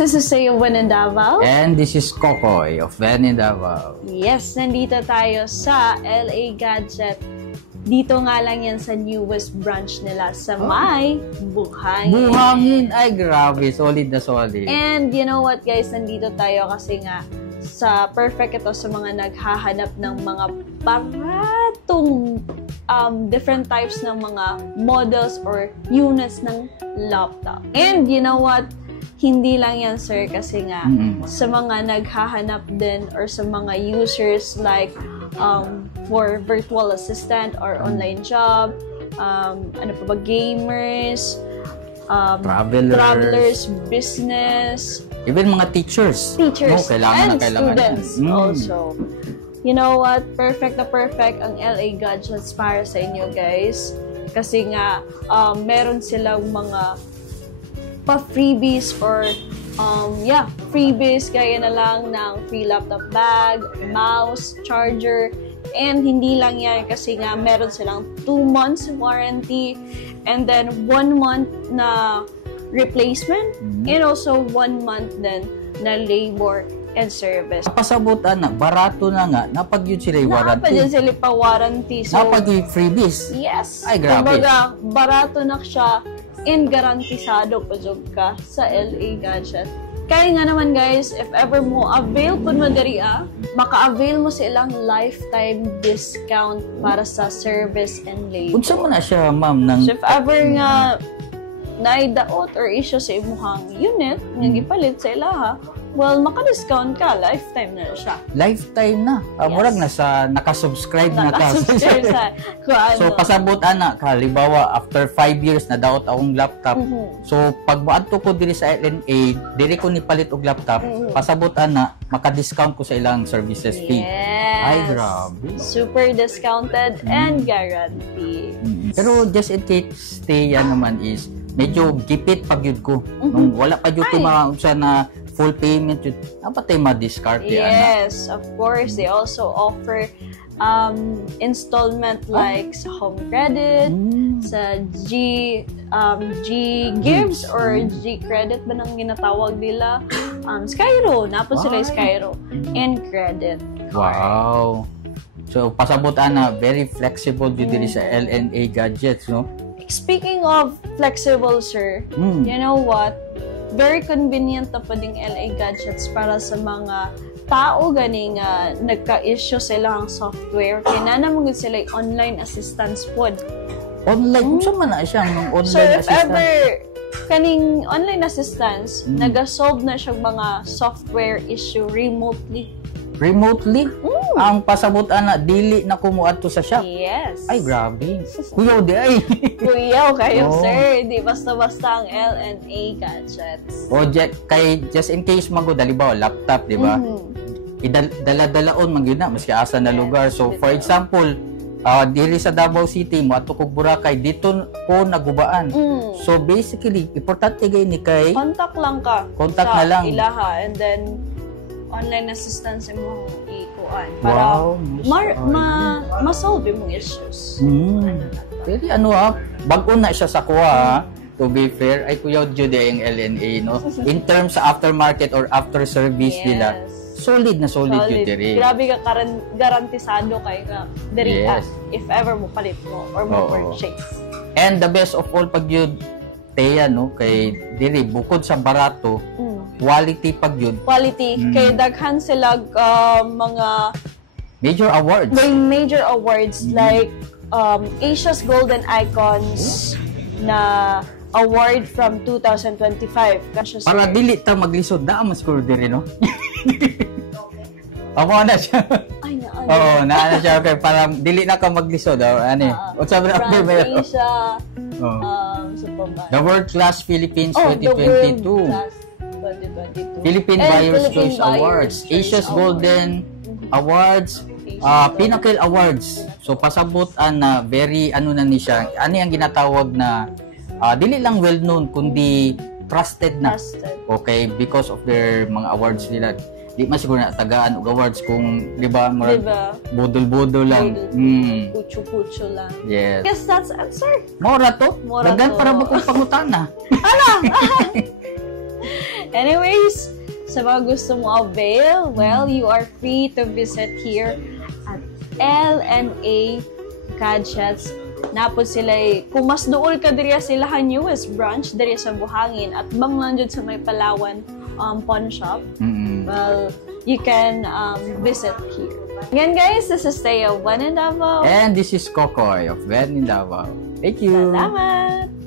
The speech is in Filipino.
is Suseo Van in Davao. And this is Kokoy of Van in Davao. Yes, nandito tayo sa LA Gadget. Dito nga lang yan sa newest branch nila sa may Buhangin. Buhangin! Ay, grabe. Solid na solid. And you know what guys, nandito tayo kasi nga perfect ito sa mga naghahanap ng mga paratong different types ng mga models or units ng laptop. And you know what? Hindi lang yan, sir, kasi nga sa mga naghahanap din or sa mga users like for virtual assistant or online job, ano pa ba, gamers, travelers, business, even mga teachers. No, kailangan and students also. You know what? Perfect na perfect ang LA Gadgets para sa inyo, guys. Kasi nga, meron silang mga pa-freebies or freebies gaya na lang ng free laptop bag, mouse, charger, and hindi lang yan kasi nga meron silang 2 months warranty and then 1 month na replacement and also 1 month din na labor and service. Pasabutan na, barato na nga, napag-yun sila yung warranty. Napag-yun sila pa-warranty. So, napag-yung freebies. Yes. Ay, grabe. Kumbaga, barato na siya and garantisado pa job ka sa LA Gadget. Kaya nga naman guys, if ever mo avail po mo diri maka-avail mo sa ilang lifetime discount para sa service and labor. Unsa man na siya, ma'am, nang So if ever nga naidaot or issue sa imuhang unit nga gipalit sa ilaha, well, maka-discount ka. Lifetime na siya. Lifetime na. Yes. Murag na sa nakasubscribe na ka. Nakasubscribe sa So, pasabot ana ka. Halimbawa, after 5 years na daot akong laptop. So, pag maadto ko diri sa LNA, diri ko ni palit og laptop, pasabot ana, maka-discount ko sa ilang services fee. Yes. Ay, grabe. Super discounted and guarantee. Pero just in case stay yan naman is, medyo gipit pag yun ko. Nung wala pa yun ko mga na full payment yun, dapat tayo ma-discard yan. Yes, of course. They also offer installment like sa home credit, sa G Gives or G Credit ba nang ginatawag nila? Skyro, napon sila Skyro and credit card. Wow. So, pasabutan na, very flexible yun diri sa LNA Gadgets, no? Speaking of flexible, sir, you know what? Very convenient na pa ding LA Gadgets para sa mga tao gani nga nagka-issue sila ng software. Kaya nanamugod sila yung online assistance pod. Online? Kung man na siya ng online assistance? So, if assistance? ever kaning online assistance, nag-solve na siya mga software issue remotely. Remotely? Ang pasabutan na, dili na kumuadto sa shop? Yes. Ay, grabe. Kuyaw di ay. Kuyaw kayo, sir. Di basta-basta ang LNA Gadgets. O, just in case magod, dalibaw, laptop, di ba? Idala-dalaon, magyun na, maski asa na lugar. So, for example, dili sa Davao City, mo ato kog Boracay, dito ko nagubaan. So, basically, importante gay ni kay... Contact lang ka. Contact na lang. Ilaha, and then online assistance mo ikuan para ma-solve mo issues. Pero bago na siya sa kuha, to be fair, ay kuyaw jud yung LNA, no? In terms sa aftermarket or after service nila, solid na solid yun diri. Grabe ka garantisado kay ka diri if ever mo palit mo or mo purchase. And the best of all pag yun, Teya, no? Kay diri, bukod sa barato, quality pag yun. Quality. Kay daghan sila mga major awards. Major awards like Asia's Golden Icons na award from 2025. Para dili ta maglisod na mas score diri, no? Amo na siya. Ay, oo, na siya. Okay, para dili na ka maglisod. What's up, from Asia. The World Class Philippines 2022. The World Class 2022. Philippine Buyers Choice Awards. Asia's Golden Awards. Pinnacle Awards. So, pasabutan na very, na ni siya. Ano yung ginatawag na, dili lang well-known, kundi trusted na. Okay, because of their mga awards nila. Di man siguro na tagaan og awards kung di ba budol-budol lang. Kucho-kucho lang. Yes. Guess that's answer. Mora to. Dagan para mo kung pangutana. Ala. Anyways, sa mga gusto mo avail, well, you are free to visit here at LNA Gadgets. Napod sila kung mas duol ka diriya sila newest branch diri sa Buhangin at banglan jud sa may Palawan pawn shop. Well, you can visit here. Again guys, this is Teo of When in Davao. And this is Kokoy of When in Davao. Thank you. Salamat!